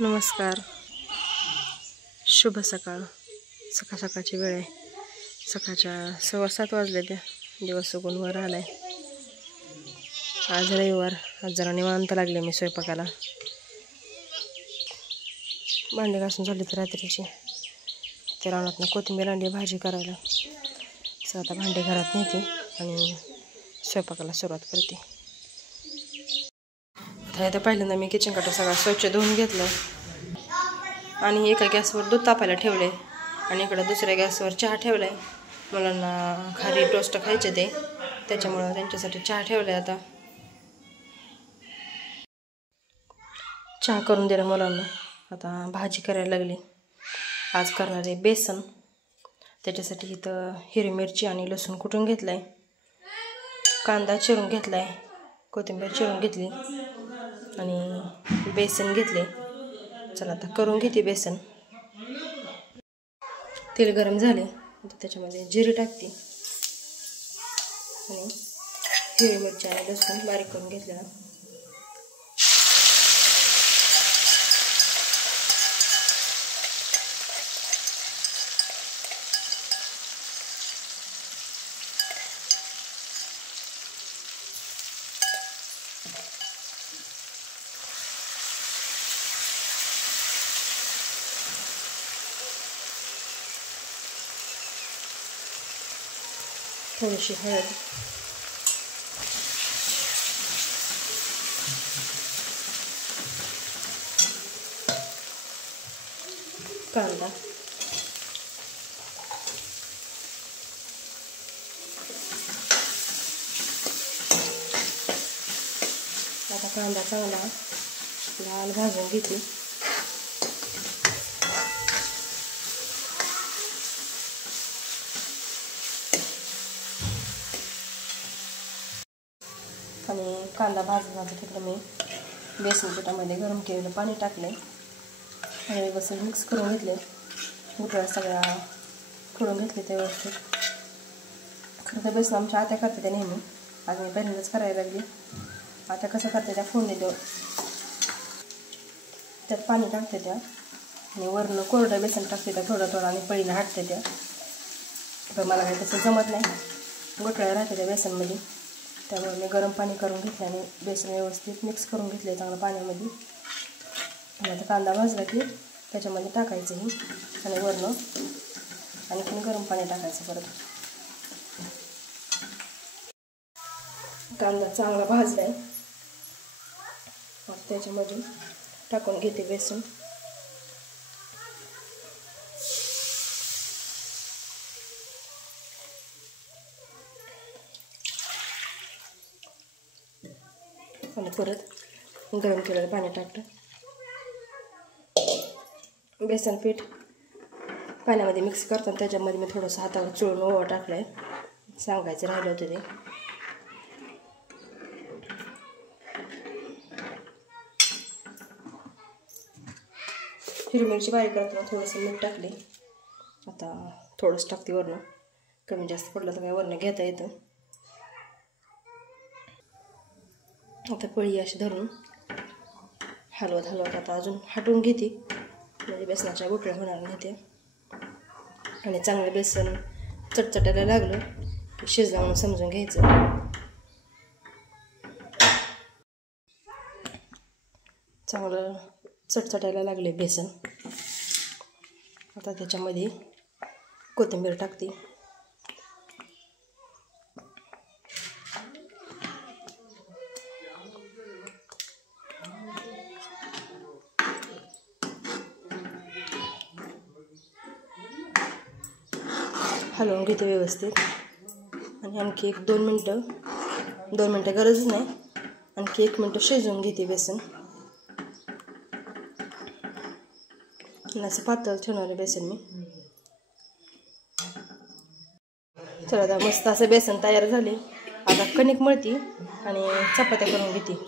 नमस्कार. शुभ सकाळ. सकाळची वेळ आहे. सकाळच्या 7:15 वाजले. त्या दिवस उगून वर आलाय. आज रविवार. आज जरा निवांत लागले मी स्वयंपाकाला. भांडी घासून झाली तर रात्रीची. ते रानातनं कोथिंबीर आणली भाजी करायला. तर आता भांडी घरात नेते आणि स्वयंपाकाला सुरुवात करते. आता पहिल्यांदा मी किचन कट्टा सगळा स्वच्छ धुवून घेतलं आणि एका गॅसवर दूध तापायला ठेवले आणि इकडं दुसऱ्या गॅसवर चहा ठेवलाय. मुलांना खारी टोस्ट खायचे ते, त्याच्यामुळं त्यांच्यासाठी चहा ठेवलाय. आता चहा करून दिला मुलांना. आता भाजी करायला लागली. आज करणार आहे बेसन. त्याच्यासाठी इथं हिरवी मिरची आणि लसूण कुटून घेतलाय, कांदा चिरून घेतलाय, कोथिंबीर चिरून घेतली आणि बेसन घेतले. चला आता करून घेते बेसन. तेल गरम झाले तर त्याच्यामध्ये जिरे टाकते आणि हिरवी मिरची आणि लसूण बारीक करून घेतलेला. थोडीशी हळद, कांदा, आता कांदा चांगला लाल भाजून घेते. आणि कांदा भाजून तिकडे मी बेसन पिठामध्ये गरम केलेलं पाणी टाकले आणि व्यवस्थित मिक्स करून घेतले. गुठळ्या सगळ्या फोडून घेतले ते व्यवस्थित. खरं तर बेसन आमच्या आत्या करते त्या नेहमी. आज मी पहिल्यांदाच करायला लागली. आता कसं करते त्या फोडणी देऊन त्यात पाणी टाकते त्या आणि वरून कोरडं बेसन टाकते त्या थोडं आणि पळीनं हाटते त्या. पण मला काही तसं जमत नाही, गुठळ्या राहते त्या बेसनमध्ये. त्यामुळे मी गरम पाणी करून घेतले आणि बेसन व्यवस्थित मिक्स करून घेतले चांगलं पाण्यामध्ये. आणि आता कांदा भाजला की त्याच्यामध्ये टाकायचं ही आणि वरून आणखीन गरम पाणी टाकायचं परत. कांदा चांगला भाजला आहे. त्याच्यामध्ये टाकून घेते बेसन. आणि परत गरम केलेलं पाणी टाकतं. बेसन पीठ पाण्यामध्ये मिक्स करताना त्याच्यामध्ये मी थोडंसं हातावर चोळून ओवा टाकलं आहे. सांगायचं राहिलं होतं ते. हिरवी मिरची बारीक करताना थोडंसं मीठ टाकले. आता थोडंसं टाकते वरनं. कमी जास्त पडलं तर काय वरनं घेता येतं. आता पळी अशी धरून हलवत आता अजून हटवून घेते, म्हणजे बेसनाच्या गुठळ्या होणार नाही त्या. आणि चांगलं बेसन चटचटायला लागलं की शिजलं म्हणून समजून घ्यायचं. चांगलं चटचटायला लागले बेसन. आता त्याच्यामध्ये कोथिंबीर टाकते. हलवून घेते व्यवस्थित आणि आणखी 1-2 मिनटं, 2 मिनटं गरज नाही, आणखी 1 मिनटं शिजवून घेते बेसन. असं पातळ ठेवणार आहे बेसन मी. चला आता मस्त असं बेसन तयार झाले. आता कणिक मळती आणि चपात्या करून घेते.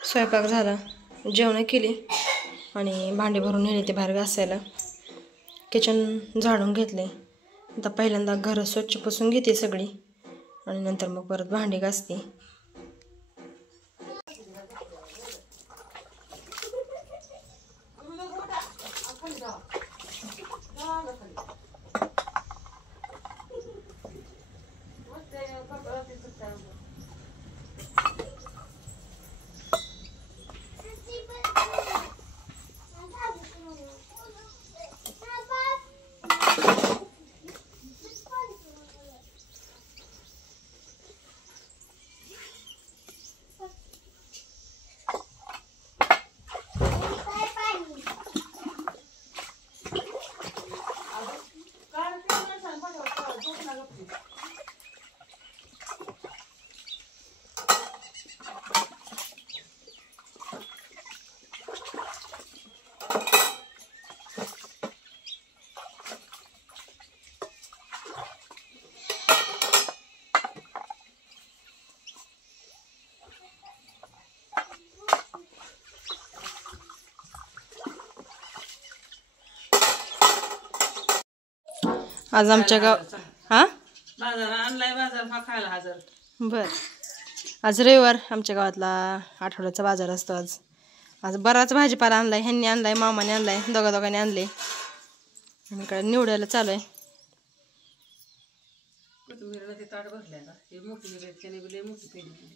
स्वयंपाक झाला, जेवण केली आणि भांडी भरून नेली ते बाहेर घासायला. किचन झाडून घेतले. आता पहिल्यांदा घर स्वच्छ पुसून घेते सगळी आणि नंतर मग परत भांडी घासते. आज आमच्या गाव बाजार आणलाय, बाजार हा खायला हजर. बर. आज रविवार आमच्या गावातला आठवड्याचा बाजार असतो. आज बराच भाजीपाला आणलाय. ह्यांनी आणलाय, मामाने आणलाय, दोघांनी आणले. आणि इकडे निवडायला चालू आहे. कोथिंबीरला ते ताट भरले आता. हे मोठी त्याने बी लय मोठी पेंडी.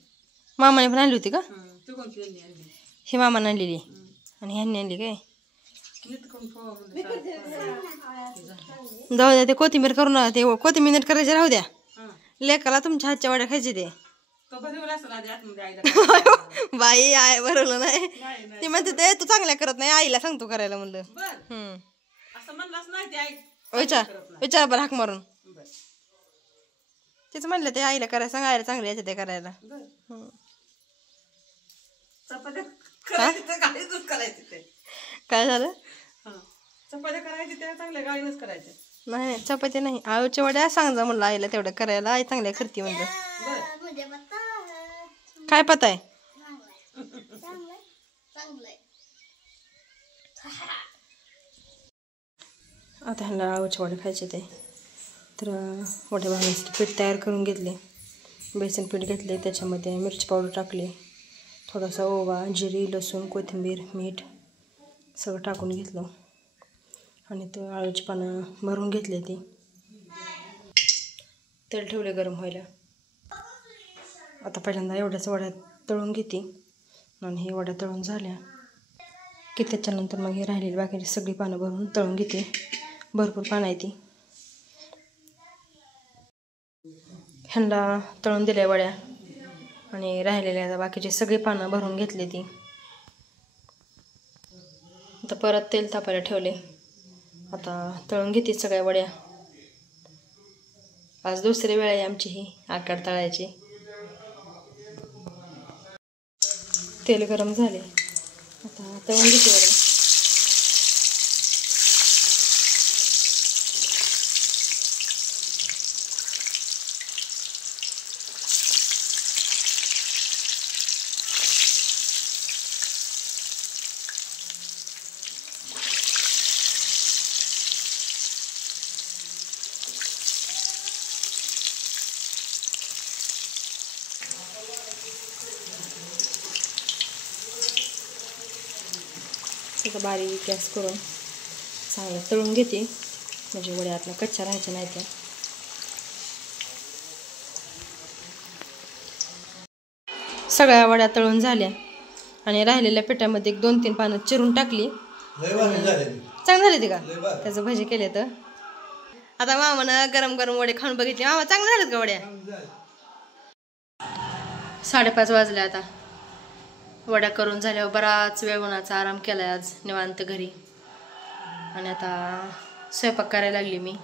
मामाने पण आणली होती का? तू कोणती आणली आणली? हे मामाने आणलेली आणि ह्यांनी आणली काय? नीट करून ठेवा म्हणजे जाऊ द्या, ते कोथिंबीर करू नका. ते कोथिंबीर नीट करायचे राहू द्या. लेकाला तुमच्या हातच्या वड्या खायचे ते. तो भरवला असेल आधी आतमध्ये आईला. बाई आय भरवलं नाही. ती म्हणते ते तू चांगल्या करत नाही, आईला सांगतो करायला म्हणलं. असं म्हणलंच नाही ते आई. विचार बरं हाक मारून. तेच म्हणलं ते आईला करायला सांग, आईला चांगलं यायचं ते करायला. काय झालं? चपात्या करायची त्या चांगल्या गाळीनच करायच्या. नाही चपाती नाही, आळूच्या वड्या सांग जा म्हणलं आईला तेवढं करायला. आई चांगल्या करते म्हणलं. काय पता आहे? आता ह्यांना आळूच्या वड्या खायचे ते. तर वड्या भाजण्यासाठी पीठ तयार करून घेतले. बेसन पीठ घेतले, त्याच्यामध्ये मिरची पावडर टाकली, थोडासा ओवा, जिरी, लसूण, कोथिंबीर, मीठ सगळं टाकून घेतलं आणि ते आळूची पानं भरून घेतले. ती तेल ठेवले गरम व्हायला. आता पहिल्यांदा एवढ्याच वड्या तळून घेते आणि हे वड्या तळून झाल्या की त्याच्यानंतर मग हे राहिलेली बाकीची सगळी पानं भरून तळून घेते. भरपूर पानं आहे ती. ह्यांना तळून दिल्या वड्या आणि राहिलेल्या बाकीची सगळी पानं भरून घेतली. ती आता परत तेल तापायला ठेवले. आता तळून घेते सगळ्या वड्या. आज दुसरी वेळ आहे आमची ही आकार तळायची. तेल गरम झाले, आता तळून घेते वड्या. त्याचा बारीक गॅस करून चांगलं तळून घेते, म्हणजे वड्या आपल्या कच्च्या राहायच्या नाही त्या. सगळ्या वड्या तळून झाल्या आणि राहिलेल्या पिठामध्ये 2-3 पानं चिरून टाकली. चांगलं झाले ते का? त्याचं भजी केले. तर आता मामानं गरम गरम वडे खाऊन बघितले. मामा चांगले झालेत का वड्या? 5:30 वाजले. आता वड्या करून झाल्यावर बराच वेळ उन्हाचा आराम केला आज निवांत घरी. आणि आता स्वयंपाक करायला लागली मी.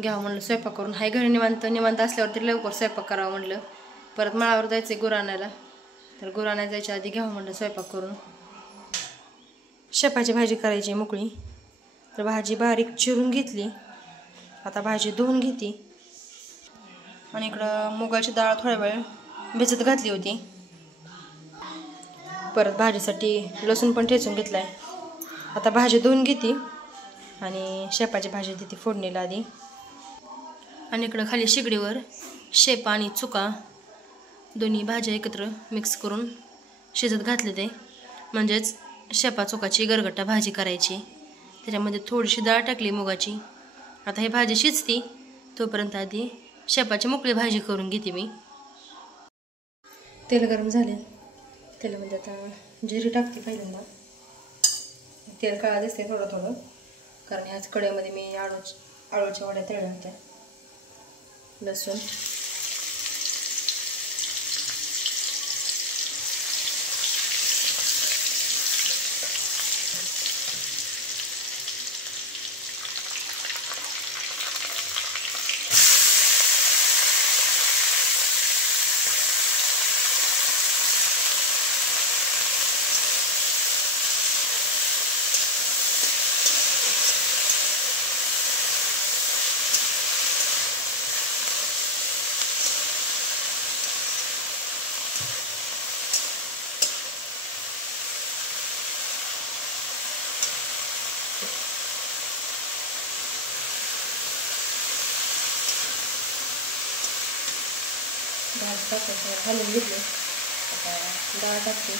घ्यावं म्हणलं स्वयंपाक करून. हाय घरी निवांत असल्यावर तरी लवकर स्वयंपाक करावं म्हणलं. परत माळावर जायचं गुर आणायला, तर गुर आणायला जायच्या आधी घ्यावं म्हणलं स्वयंपाक करून. शेपाची भाजी करायची मोकळी, तर भाजी बारीक चिरून घेतली. आता भाजी धुवून घेते आणि इकडं मुगाची डाळ थोड्या वेळ भिजत घातली होती. परत भाजीसाठी लसूण पण ठेचून घेतला आहे. आता भाजी धुवून घेते आणि शेपाची भाजी देते फोडणीला आधी. आणि इकडं खाली शिगडीवर शेपा आणि चुका दोन्ही भाज्या एकत्र मिक्स करून शिजत घातले ते. म्हणजेच शेपा चुकाची गरगट्टा भाजी करायची. त्याच्यामध्ये थोडीशी डाळ टाकली मुगाची. आता ही भाजी शिजती तोपर्यंत आधी शेपाची मोकळी भाजी करून घेते मी. तेल गरम झाले. तेलामध्ये आता जिरे टाकते पहिल्यांदा. तेल काळा दिसते थोडं थोडं, कारण ह्याच कढईमध्ये मी आळूच्या वड्या तळल्या होत्या. लसूण, भाजी टाकायची घालून घेतली. आता डाळ टाकते.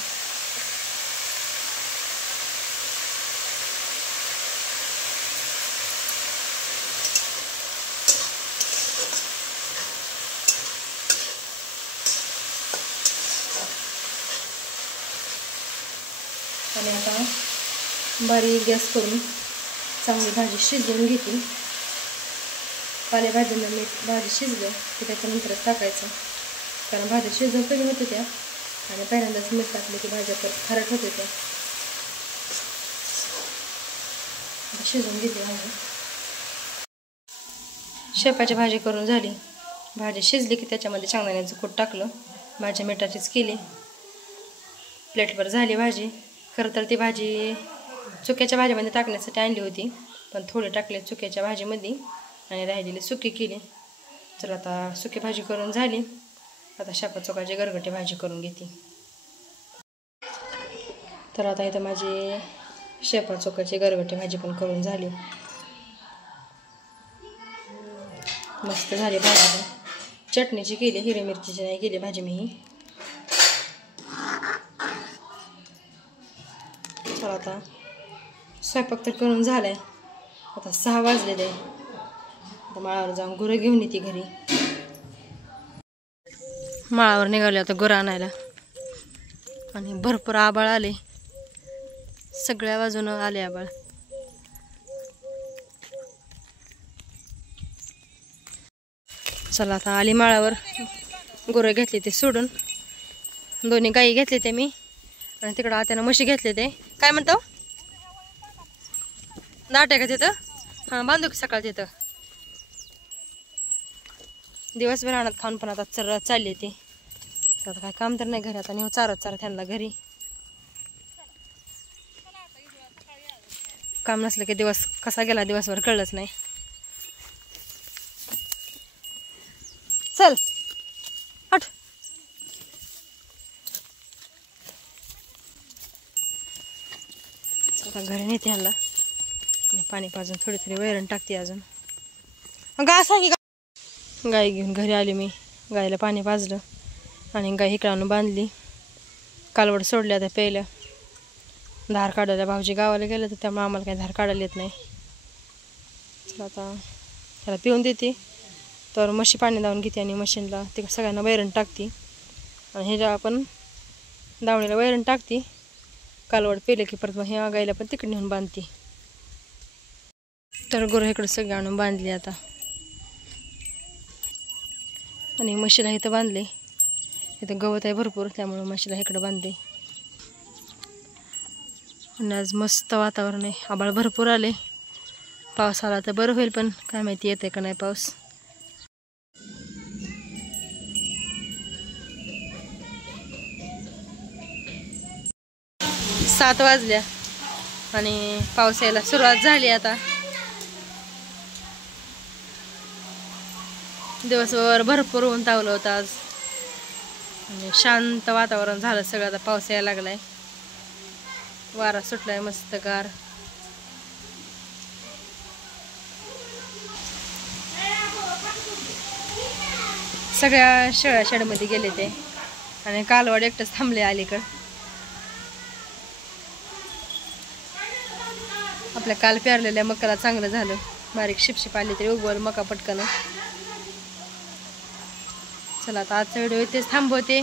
आणि आता बारीक गॅस करून चांगली भाजी शिजवून घेते. पालेभाजीला मीठ भाजी शिजलं की त्याच्यानंतरच टाकायचं, कारण भाज्या शिजवून कमी होते त्या आणि पहिल्यांदाच मीठ टाकले की भाज्या परत खारट होते त्या. शिजवून घेते भाजी. शेपाची भाजी करून झाली. भाजी शिजली की त्याच्यामध्ये शेंगदाण्याचं कूट टाकलं. भाजी मिठाचीच केली. प्लेटवर झाली भाजी. खरं तर ती भाजी चुक्याच्या भाजीमध्ये टाकण्यासाठी आणली होती, पण थोडे टाकले चुक्याच्या भाजीमध्ये आणि राहिलेली सुकी केली. तर आता सुकी भाजी करून झाली. आता शेपा चुकाची गरगटी भाजी करून घेते. तर आता इथं माझी शेपा चुकाची गरगटी भाजी पण करून झाली. मस्त झाली भाजी पण. चटणीची केली, हिरवी मिरचीची नाही केली भाजी मी. तर आता स्वयंपाक तर करून झालाय. आता 6 वाजलेले. आता माळावर जाऊन गुरं घेऊन येते घरी. माळावर निघाले आता गुरं आणायला. आणि भरपूर आबाळ आले, सगळ्या बाजूनं आले आबाळ. चला आता आली माळावर. गुरं घेतले ते सोडून. दोन्ही गाई घेतले ते मी आणि तिकडं आत्यानं म्हशी घेतले ते. काय म्हणतो दाट आहे का तिथं? हां बांधू की सकाळ तिथं. दिवसभर आणत खाऊन पण आता चालली ती. आता काय काम तर नाही घरी. आता नेऊ चारत त्यांना घरी. काम नसलं की दिवस कसा गेला दिवसभर कळलंच नाही. चल हट. आता घरी नेते ह्याला. पाणी पाजून थोडी थोडी वैरण टाकते अजून. गाय घेऊन घरी आली मी. गायला पाणी पाजलं आणि गाय इकडं आणून बांधली. कालवड सोडल्या त्या प्यायला. धार काढायला भाऊजी गावाला गेलं तर त्यामुळे आम्हाला काही धार काढायला येत नाही. तर आता त्याला पिऊन देते. तर म्हशी पाणी दावून घेते आणि मशीनला ते सगळ्यांना वैरण टाकते. आणि ह्याच्या आपण दावणीला वैरण टाकते. कालवड पेले की परत मग ह्या गायला पण तिकडे नेऊन बांधते. तर गुरं इकडे सगळे आणून बांधली आता. आणि म्हशीला इथं बांधले. इथं गवत आहे भरपूर, त्यामुळे म्हशीला इकडं बांधले. आणि आज मस्त वातावरण आहे. आभाळ भरपूर आले. पाऊस आला तर बरं होईल, पण काय माहिती येते का नाही पाऊस. सात वाजल्या आणि पाऊस यायला सुरुवात झाली आता. दिवसभर भरपूर ऊन तावलं होतं आज आणि शांत वातावरण झालं सगळं. आता पाऊस यायला लागलाय. वारा सुटलाय मस्त गार. सगळ्या शेळ्या शेडमध्ये गेले ते आणि कालवाड एकटंच थांबले अलीकडं. आपल्या काल पेरलेल्या मकाला चांगलं झालं, बारीक शिपशिप आली तरी उगवल मका पटकन. चला आता आजचा व्हिडिओ इथेच थांबवते.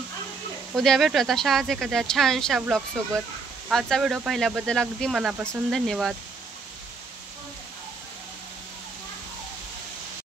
उद्या भेटूयात अशा आज एखाद्या छानशा ब्लॉग सोबत. आजचा व्हिडिओ पाहिल्याबद्दल अगदी मनापासून धन्यवाद.